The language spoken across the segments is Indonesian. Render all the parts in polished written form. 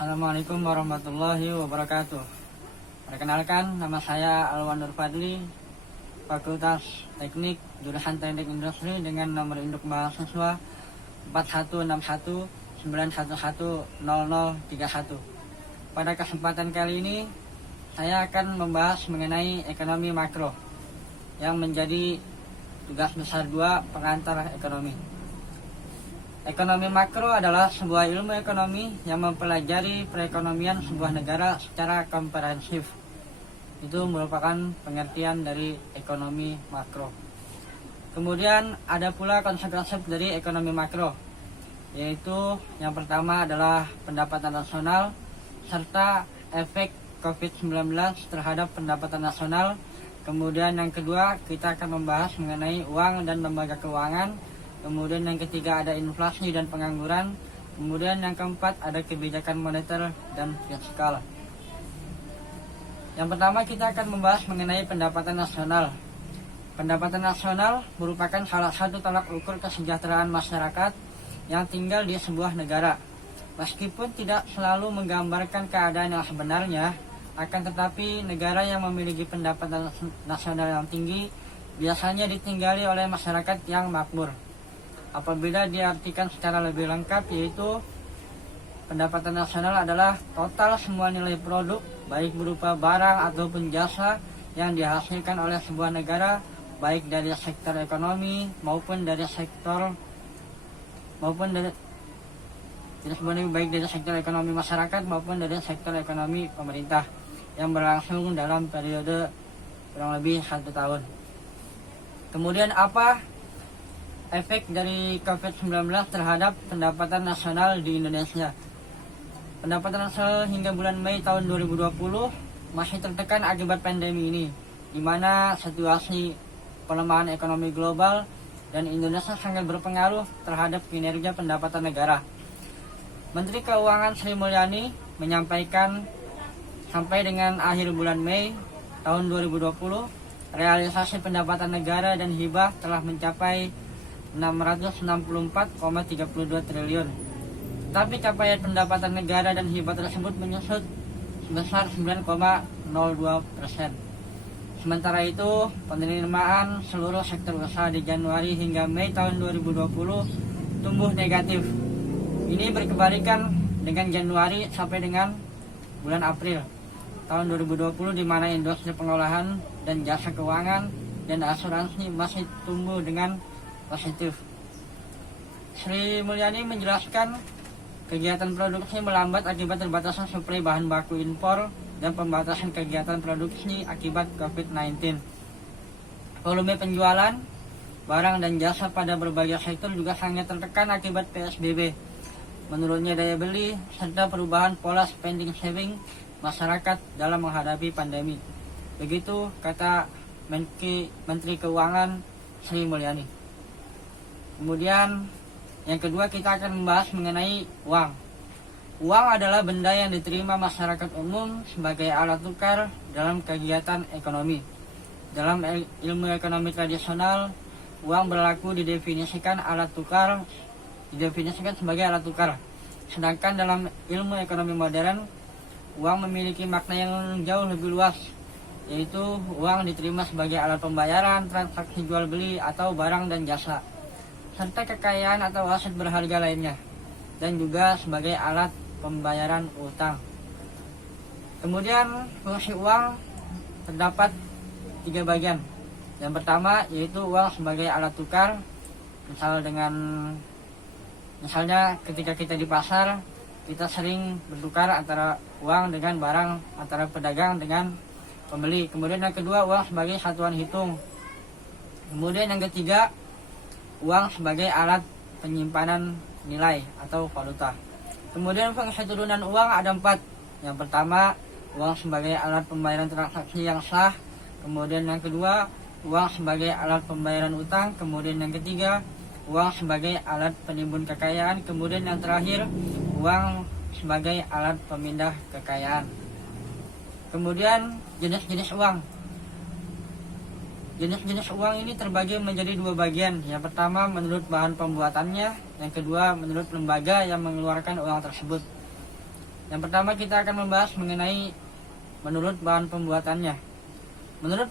Assalamualaikum warahmatullahi wabarakatuh. Perkenalkan, nama saya Alwan Nur Fadli, Fakultas Teknik Jurusan Teknik Industri dengan nomor induk mahasiswa 4161910031. Pada kesempatan kali ini, saya akan membahas mengenai ekonomi makro yang menjadi tugas besar 2 pengantar ekonomi. Ekonomi makro adalah sebuah ilmu ekonomi yang mempelajari perekonomian sebuah negara secara komprehensif. Itu merupakan pengertian dari ekonomi makro. Kemudian ada pula konsep-konsep dari ekonomi makro, yaitu yang pertama adalah pendapatan nasional serta efek COVID-19 terhadap pendapatan nasional. Kemudian yang kedua, kita akan membahas mengenai uang dan lembaga keuangan. Kemudian yang ketiga ada inflasi dan pengangguran. Kemudian yang keempat ada kebijakan moneter dan fiskal. Yang pertama kita akan membahas mengenai pendapatan nasional. Pendapatan nasional merupakan salah satu tolak ukur kesejahteraan masyarakat yang tinggal di sebuah negara. Meskipun tidak selalu menggambarkan keadaan yang sebenarnya, akan tetapi negara yang memiliki pendapatan nasional yang tinggi biasanya ditinggali oleh masyarakat yang makmur. Apabila diartikan secara lebih lengkap, yaitu pendapatan nasional adalah total semua nilai produk, baik berupa barang ataupun jasa yang dihasilkan oleh sebuah negara, baik dari sektor ekonomi maupun dari sektor baik dari sektor ekonomi masyarakat maupun dari sektor ekonomi pemerintah yang berlangsung dalam periode kurang lebih 1 tahun. Kemudian apa efek dari COVID-19 terhadap pendapatan nasional di Indonesia? Pendapatan nasional hingga bulan Mei tahun 2020 masih tertekan akibat pandemi ini, di mana situasi pelemahan ekonomi global dan Indonesia sangat berpengaruh terhadap kinerja pendapatan negara. Menteri Keuangan Sri Mulyani menyampaikan sampai dengan akhir bulan Mei tahun 2020, realisasi pendapatan negara dan hibah telah mencapai 664,32 triliun. Tapi capaian pendapatan negara dan hibah tersebut menyusut sebesar 9,02%. Sementara itu, penerimaan seluruh sektor usaha di Januari hingga Mei tahun 2020 tumbuh negatif. Ini berkebalikan dengan Januari sampai dengan bulan April tahun 2020, di mana industri pengolahan dan jasa keuangan dan asuransi masih tumbuh dengan positif. Sri Mulyani menjelaskan kegiatan produksi melambat akibat terbatasan suplai bahan baku impor dan pembatasan kegiatan produksi akibat COVID-19. Volume penjualan barang dan jasa pada berbagai sektor juga sangat tertekan akibat PSBB. Menurunnya daya beli serta perubahan pola spending saving masyarakat dalam menghadapi pandemi. Begitu kata Menteri Keuangan Sri Mulyani. Kemudian yang kedua kita akan membahas mengenai uang. Uang adalah benda yang diterima masyarakat umum sebagai alat tukar dalam kegiatan ekonomi. Dalam ilmu ekonomi tradisional, uang berlaku didefinisikan sebagai alat tukar. Sedangkan dalam ilmu ekonomi modern, uang memiliki makna yang jauh lebih luas, yaitu uang diterima sebagai alat pembayaran, transaksi jual beli atau barang dan jasa, serta kekayaan atau aset berharga lainnya, dan juga sebagai alat pembayaran utang. Kemudian fungsi uang terdapat 3 bagian. Yang pertama yaitu uang sebagai alat tukar. Misalnya ketika kita di pasar, kita sering bertukar antara uang dengan barang, antara pedagang dengan pembeli. Kemudian yang kedua, uang sebagai satuan hitung. Kemudian yang ketiga, uang sebagai alat penyimpanan nilai atau valuta. Kemudian fungsi turunan uang ada 4. Yang pertama, uang sebagai alat pembayaran transaksi yang sah. Kemudian yang kedua, uang sebagai alat pembayaran utang. Kemudian yang ketiga, uang sebagai alat penimbun kekayaan. Kemudian yang terakhir, uang sebagai alat pemindah kekayaan. Kemudian jenis-jenis uang. Jenis-jenis uang ini terbagi menjadi 2 bagian. Yang pertama menurut bahan pembuatannya, yang kedua menurut lembaga yang mengeluarkan uang tersebut. Yang pertama kita akan membahas mengenai menurut bahan pembuatannya. Menurut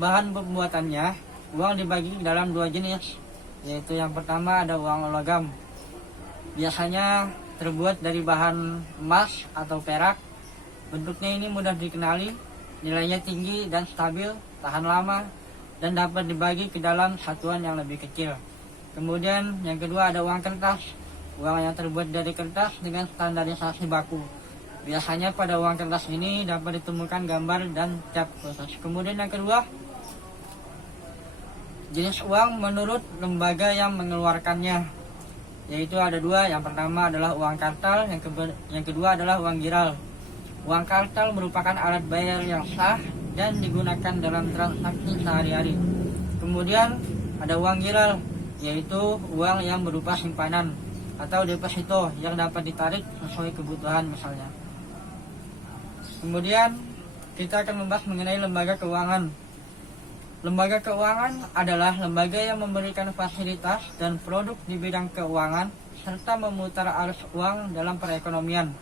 bahan pembuatannya, uang dibagi dalam dua jenis, yaitu yang pertama ada uang logam. Biasanya terbuat dari bahan emas atau perak. Bentuknya ini mudah dikenali, nilainya tinggi dan stabil, tahan lama, dan dapat dibagi ke dalam satuan yang lebih kecil. Kemudian yang kedua ada uang kertas. Uang yang terbuat dari kertas dengan standarisasi baku. Biasanya pada uang kertas ini dapat ditemukan gambar dan cap khusus. Kemudian yang kedua, jenis uang menurut lembaga yang mengeluarkannya, yaitu ada dua. Yang pertama adalah uang kartal, yang kedua adalah uang giral. Uang kartal merupakan alat bayar yang sah dan digunakan dalam transaksi sehari-hari. Kemudian ada uang giral, yaitu uang yang berupa simpanan atau deposito yang dapat ditarik sesuai kebutuhan misalnya. Kemudian kita akan membahas mengenai lembaga keuangan. Lembaga keuangan adalah lembaga yang memberikan fasilitas dan produk di bidang keuangan serta memutar arus uang dalam perekonomian.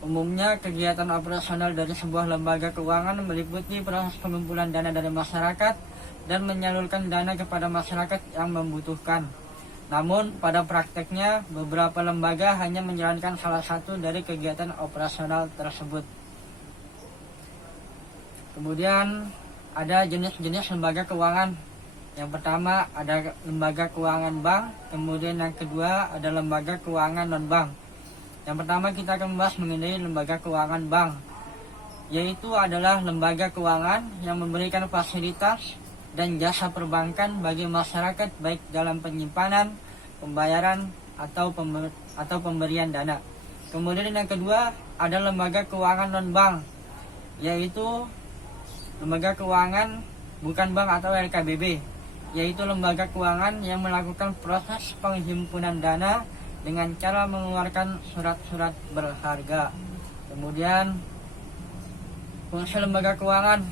Umumnya kegiatan operasional dari sebuah lembaga keuangan meliputi proses pengumpulan dana dari masyarakat dan menyalurkan dana kepada masyarakat yang membutuhkan. Namun pada prakteknya beberapa lembaga hanya menjalankan salah satu dari kegiatan operasional tersebut. Kemudian ada jenis-jenis lembaga keuangan. Yang pertama ada lembaga keuangan bank, kemudian yang kedua ada lembaga keuangan non-bank. Yang pertama kita akan membahas mengenai lembaga keuangan bank, yaitu adalah lembaga keuangan yang memberikan fasilitas dan jasa perbankan bagi masyarakat baik dalam penyimpanan, pembayaran, atau pemberian dana. Kemudian yang kedua ada lembaga keuangan non-bank, yaitu lembaga keuangan bukan bank atau LKBB, yaitu lembaga keuangan yang melakukan proses penghimpunan dana dengan cara mengeluarkan surat-surat berharga. Kemudian fungsi lembaga keuangan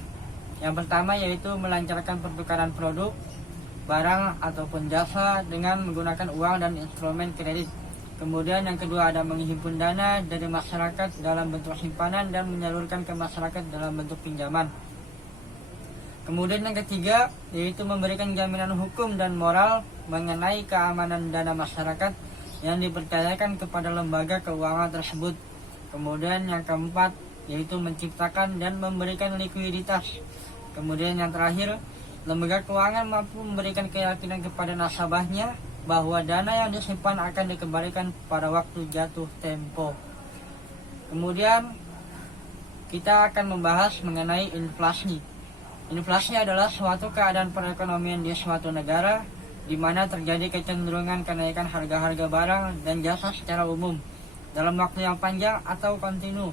yang pertama yaitu melancarkan pertukaran produk, barang ataupun jasa dengan menggunakan uang dan instrumen kredit. Kemudian yang kedua ada menghimpun dana dari masyarakat dalam bentuk simpanan dan menyalurkan ke masyarakat dalam bentuk pinjaman. Kemudian yang ketiga yaitu memberikan jaminan hukum dan moral mengenai keamanan dana masyarakat yang dipercayakan kepada lembaga keuangan tersebut. Kemudian yang keempat yaitu menciptakan dan memberikan likuiditas. Kemudian yang terakhir, lembaga keuangan mampu memberikan keyakinan kepada nasabahnya bahwa dana yang disimpan akan dikembalikan pada waktu jatuh tempo. Kemudian kita akan membahas mengenai inflasi. Inflasi adalah suatu keadaan perekonomian di suatu negara di mana terjadi kecenderungan kenaikan harga-harga barang dan jasa secara umum dalam waktu yang panjang atau kontinu,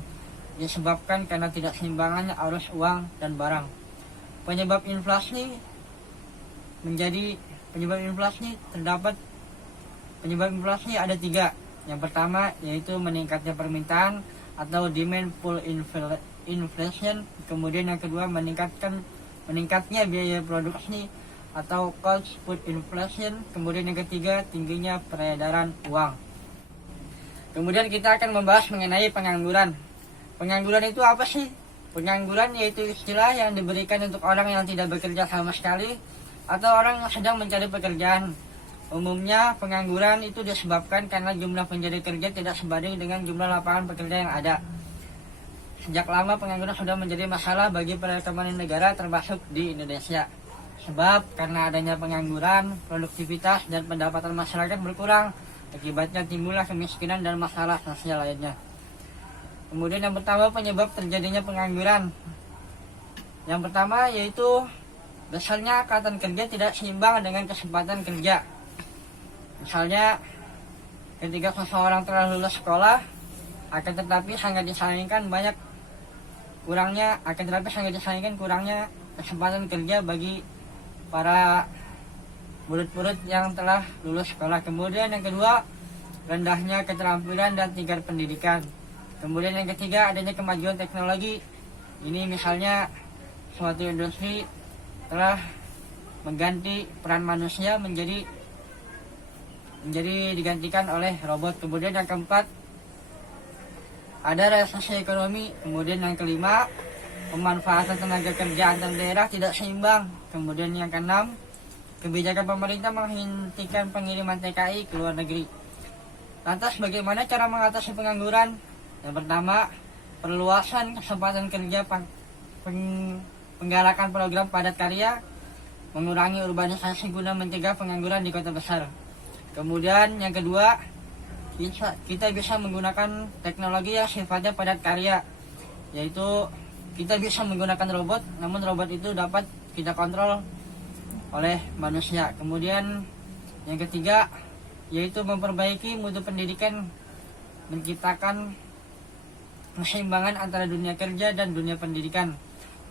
disebabkan karena tidak seimbangannya arus uang dan barang. Penyebab inflasi ada tiga. Yang pertama yaitu meningkatnya permintaan atau demand pull inflation. Kemudian yang kedua meningkatnya biaya produksi atau cost push inflation. Kemudian yang ketiga tingginya peredaran uang. Kemudian kita akan membahas mengenai pengangguran. Pengangguran itu apa sih? Pengangguran yaitu istilah yang diberikan untuk orang yang tidak bekerja sama sekali atau orang yang sedang mencari pekerjaan. Umumnya pengangguran itu disebabkan karena jumlah pencari kerja tidak sebanding dengan jumlah lapangan pekerja yang ada. Sejak lama pengangguran sudah menjadi masalah bagi perekonomian negara termasuk di Indonesia. Sebab karena adanya pengangguran, produktivitas dan pendapatan masyarakat berkurang. Akibatnya timbullah kemiskinan dan masalah sosial lainnya. Kemudian yang pertama penyebab terjadinya pengangguran. Yang pertama yaitu besarnya angkatan kerja tidak seimbang dengan kesempatan kerja. Misalnya ketika seseorang telah lulus sekolah, akan tetapi sangat disayangkan kurangnya kesempatan kerja bagi para murid-murid yang telah lulus sekolah. Kemudian yang kedua rendahnya keterampilan dan tingkat pendidikan. Kemudian yang ketiga adanya kemajuan teknologi. Ini misalnya suatu industri telah mengganti peran manusia menjadi digantikan oleh robot. Kemudian yang keempat ada resesi ekonomi. Kemudian yang kelima, pemanfaatan tenaga kerja antar daerah tidak seimbang. Kemudian yang keenam, kebijakan pemerintah menghentikan pengiriman TKI ke luar negeri. Lantas bagaimana cara mengatasi pengangguran? Yang pertama, perluasan kesempatan kerja, penggalakan program padat karya, mengurangi urbanisasi guna mencegah pengangguran di kota besar. Kemudian yang kedua, kita bisa menggunakan teknologi yang sifatnya padat karya, yaitu kita bisa menggunakan robot, namun robot itu dapat kita kontrol oleh manusia. Kemudian yang ketiga, yaitu memperbaiki mutu pendidikan, menciptakan keseimbangan antara dunia kerja dan dunia pendidikan.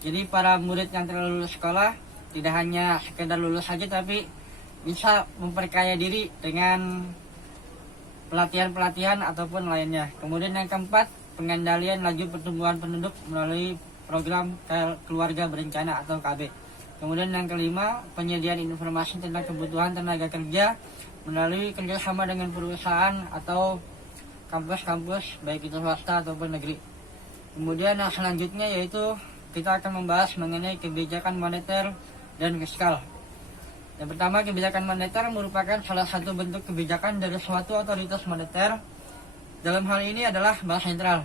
Jadi para murid yang telah lulus sekolah tidak hanya sekedar lulus saja, tapi bisa memperkaya diri dengan pelatihan-pelatihan ataupun lainnya. Kemudian yang keempat, pengendalian laju pertumbuhan penduduk melalui program keluarga berencana atau KB. Kemudian yang kelima, penyediaan informasi tentang kebutuhan tenaga kerja melalui kerjasama dengan perusahaan atau kampus-kampus baik itu swasta ataupun negeri. Kemudian yang selanjutnya yaitu kita akan membahas mengenai kebijakan moneter dan fiskal. Yang pertama, kebijakan moneter merupakan salah satu bentuk kebijakan dari suatu otoritas moneter. Dalam hal ini adalah bank sentral,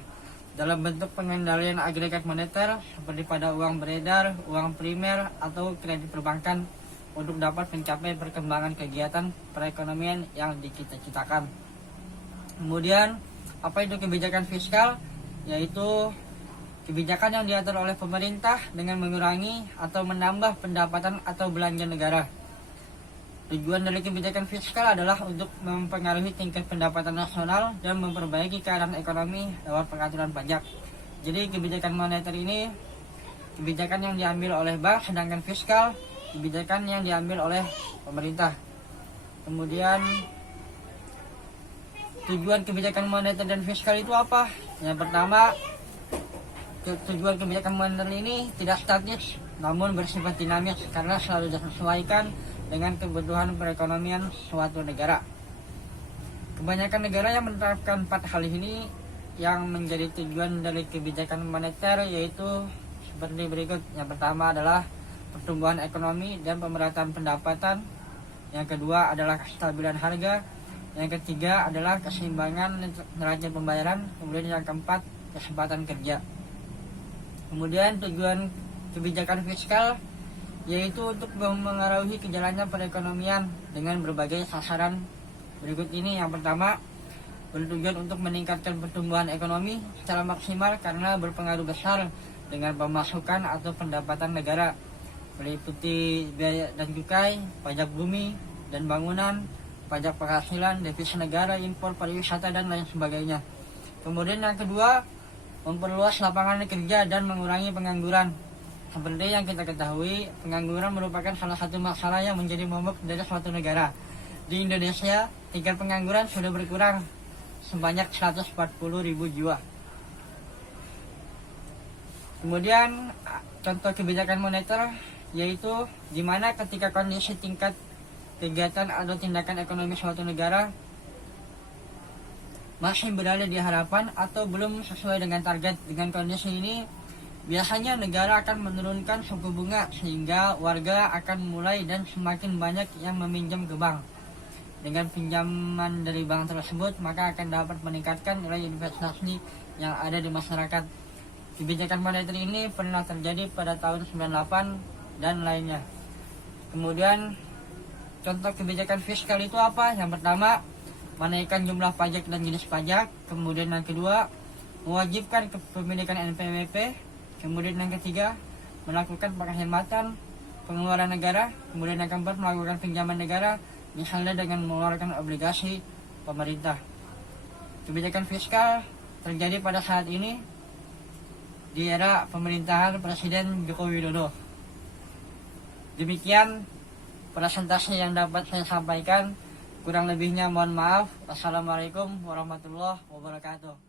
dalam bentuk pengendalian agregat moneter seperti pada uang beredar, uang primer, atau kredit perbankan untuk dapat mencapai perkembangan kegiatan perekonomian yang dicita-citakan. Kemudian, apa itu kebijakan fiskal? Yaitu kebijakan yang diatur oleh pemerintah dengan mengurangi atau menambah pendapatan atau belanja negara. Tujuan dari kebijakan fiskal adalah untuk mempengaruhi tingkat pendapatan nasional dan memperbaiki keadaan ekonomi lewat pengaturan pajak. Jadi kebijakan moneter ini kebijakan yang diambil oleh bank, sedangkan fiskal kebijakan yang diambil oleh pemerintah. Kemudian tujuan kebijakan moneter dan fiskal itu apa? Yang pertama, tujuan kebijakan moneter ini tidak statis, namun bersifat dinamis karena selalu disesuaikan dengan kebutuhan perekonomian suatu negara. Kebanyakan negara yang menerapkan 4 hal ini yang menjadi tujuan dari kebijakan moneter yaitu seperti berikut. Yang pertama adalah pertumbuhan ekonomi dan pemerataan pendapatan. Yang kedua adalah kestabilan harga. Yang ketiga adalah keseimbangan neraca pembayaran. Kemudian yang keempat, kesempatan kerja. Kemudian tujuan kebijakan fiskal yaitu untuk memengaruhi kejalannya perekonomian dengan berbagai sasaran berikut ini. Yang pertama, bertujuan untuk meningkatkan pertumbuhan ekonomi secara maksimal karena berpengaruh besar dengan pemasukan atau pendapatan negara, meliputi biaya dan cukai, pajak bumi dan bangunan, pajak penghasilan, devisa negara, impor, pariwisata, dan lain sebagainya. Kemudian yang kedua, memperluas lapangan kerja dan mengurangi pengangguran. Seperti yang kita ketahui, pengangguran merupakan salah satu masalah yang menjadi momok dari suatu negara. Di Indonesia, tingkat pengangguran sudah berkurang sebanyak 140.000 jiwa. Kemudian contoh kebijakan moneter yaitu di mana ketika kondisi tingkat kegiatan atau tindakan ekonomi suatu negara masih berada di harapan atau belum sesuai dengan target. Dengan kondisi ini, biasanya negara akan menurunkan suku bunga sehingga warga akan mulai dan semakin banyak yang meminjam ke bank. Dengan pinjaman dari bank tersebut, maka akan dapat meningkatkan nilai investasi yang ada di masyarakat. Kebijakan moneter ini pernah terjadi pada tahun 98 dan lainnya. Kemudian contoh kebijakan fiskal itu apa? Yang pertama, menaikkan jumlah pajak dan jenis pajak. Kemudian yang kedua, mewajibkan kepemilikan NPWP. Kemudian yang ketiga, melakukan penghematan pengeluaran negara. Kemudian yang keempat, melakukan pinjaman negara, misalnya dengan mengeluarkan obligasi pemerintah. Kebijakan fiskal terjadi pada saat ini di era pemerintahan Presiden Joko Widodo. Demikian presentasi yang dapat saya sampaikan. Kurang lebihnya mohon maaf. Wassalamualaikum warahmatullahi wabarakatuh.